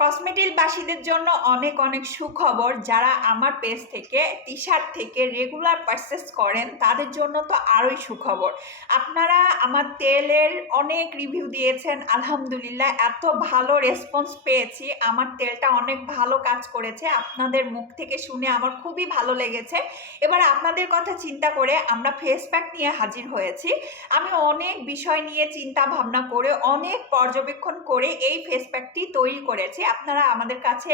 কসমেটিকবাসীদের জন্য অনেক অনেক সুখবর। যারা আমার পেজ থেকে টি শার্ট থেকে রেগুলার পারচেস করেন তাদের জন্য তো আরোই সুখবর। আপনারা আমার তেলের অনেক রিভিউ দিয়েছেন, আলহামদুলিল্লাহ এত ভালো রেসপন্স পেয়েছি। আমার তেলটা অনেক ভালো কাজ করেছে, আপনাদের মুখ থেকে শুনে আমার খুবই ভালো লেগেছে। এবার আপনাদের কথা চিন্তা করে আমরা ফেস প্যাক নিয়ে হাজির হয়েছি। আমি অনেক বিষয় নিয়ে চিন্তা ভাবনা করে অনেক পর্যবেক্ষণ করে এই ফেস প্যাকটি তৈরি করেছি। আপনারা আমাদের কাছে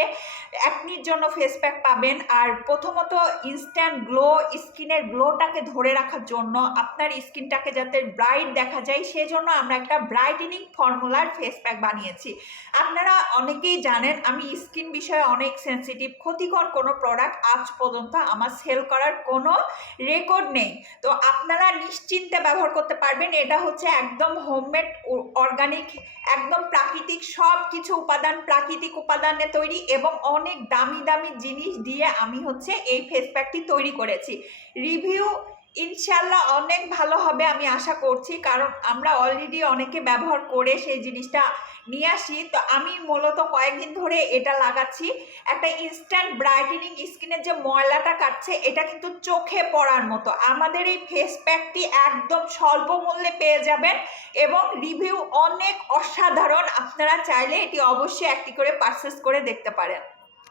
একনির জন্য ফেস প্যাক পাবেন। আর প্রথমত ইনস্ট্যান্ট গ্লো, স্কিনের গ্লোটাকে ধরে রাখার জন্য, আপনার স্কিনটাকে যাতে ব্রাইট দেখা যায় সেজন্য আমরা একটা ব্রাইটেনিং ফর্মুলার ফেস প্যাক বানিয়েছি। আপনারা অনেকেই জানেন আমি স্কিন বিষয়ে অনেক সেন্সিটিভ। ক্ষতিকর কোনো প্রোডাক্ট আজ পর্যন্ত আমার সেল করার কোনো রেকর্ড নেই। তো আপনারা নিশ্চিন্তে ব্যবহার করতে পারবেন। এটা হচ্ছে একদম হোমমেড, অর্গানিক, একদম প্রাকৃতিক, সব কিছু উপাদান প্রাকৃতিক উপাদানে তৈরি এবং অনেক দামি দামি জিনিস দিয়ে আমি হচ্ছে এই ফেস প্যাকটি তৈরি করেছি। রিভিউ ইনশাল্লাহ অনেক ভালো হবে আমি আশা করছি, কারণ আমরা অলরেডি অনেকে ব্যবহার করে সেই জিনিসটা নিয়ে আসি। তো আমি মূলত কয়েকদিন ধরে এটা লাগাচ্ছি। একটা ইনস্ট্যান্ট ব্রাইটেনিং, স্কিনের যে ময়লাটা কাটছে এটা কিন্তু চোখে পড়ার মতো। আমাদের এই ফেস প্যাকটি একদম স্বল্প মূল্যে পেয়ে যাবেন এবং রিভিউ অনেক অসাধারণ। আপনারা চাইলে এটি অবশ্যই একটি করে পারচেস করে দেখতে পারেন।